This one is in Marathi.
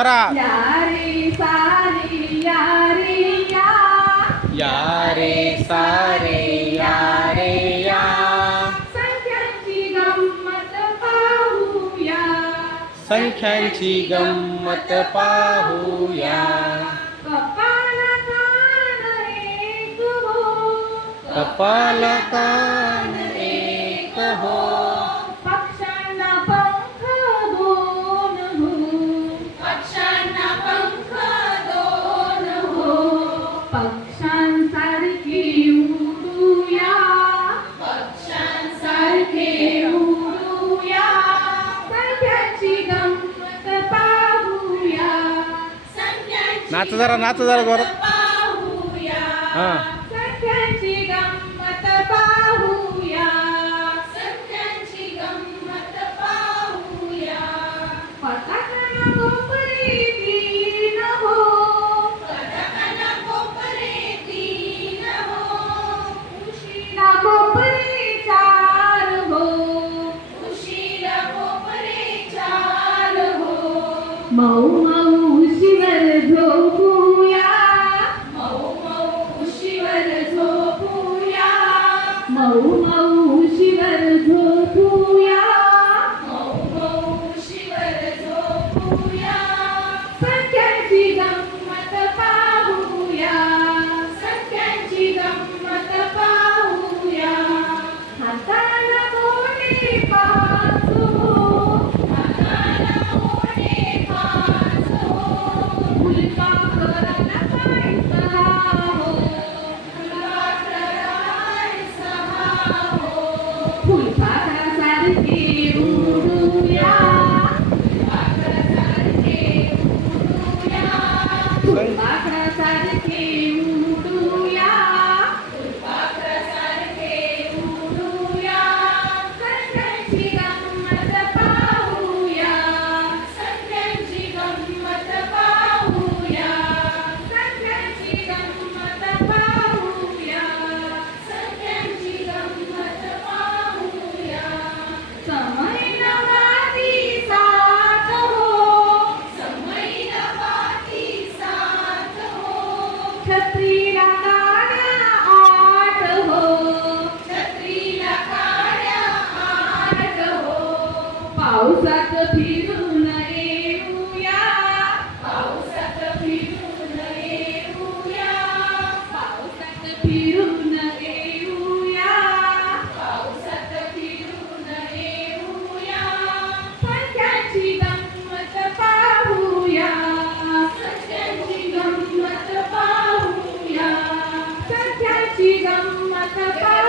जोरा या रे सारे या रे या. या रे सारे या रे या. संख्यांची गंमत पाहूया. संख्यांची गंमत पाहूया. कपाला कान एक हो. कपाल कान एक हो. पक्ष्यांना पंख दोन हो. पक्ष्यांना पंख दोन हो. पक्ष्यांसारखी उडूया. पक्ष्यांसारखे उडूया. संख्यांची गंमत पाहूया. नाच जरा जोरात. पाहूया. हा. संख्यांची गंमत पाहूया. संख्यांची गंमत पाहूया. पटाकन कोपरी तीन हो. पटाकन कोपरे तीन हो. उशिरा कोपरी चार हो. उशिरा कोपरे चार हो. मऊ मऊ उशीवर झोपूया. मऊ मऊ उशीवर झोपूया. मऊ मऊ उशीवर झोपूया. मऊ मऊ उशीवर झोपूया. संख्यांची गंमत पाहूया. संख्यांची गंमत पाहूया. हाताला मोठे पाच हो. हाताला मोठे पाच हो. फुलपाखराला पाय सहा हो. फुलपाखराला पाय सहा हो. फुलपाखरासारखे उडूया. फुलपाखरासारखे उडूया. फुलपाखरासारखे उडूया. फुलपाखरासारखे उडूया. संख्यांची गंमत पाहूया. संख्यांची गंमत पाहूया. संख्यांची गंमत पाहूया. संख्यांची गंमत पाहूया. समयनवादी सात हो. समयनवादी सात हो. छत्रीला काड्या आठ हो. छत्रीला काड्या आठ हो. पावसात फिरून येऊया. पावसात फिरून येऊया. पावसात फिरून येऊया. पावसात फिरून येऊया. संख्यांची गंमत पाहूया. संख्यांची गंमत पाहूया. संख्यांची गंमत पाहूया.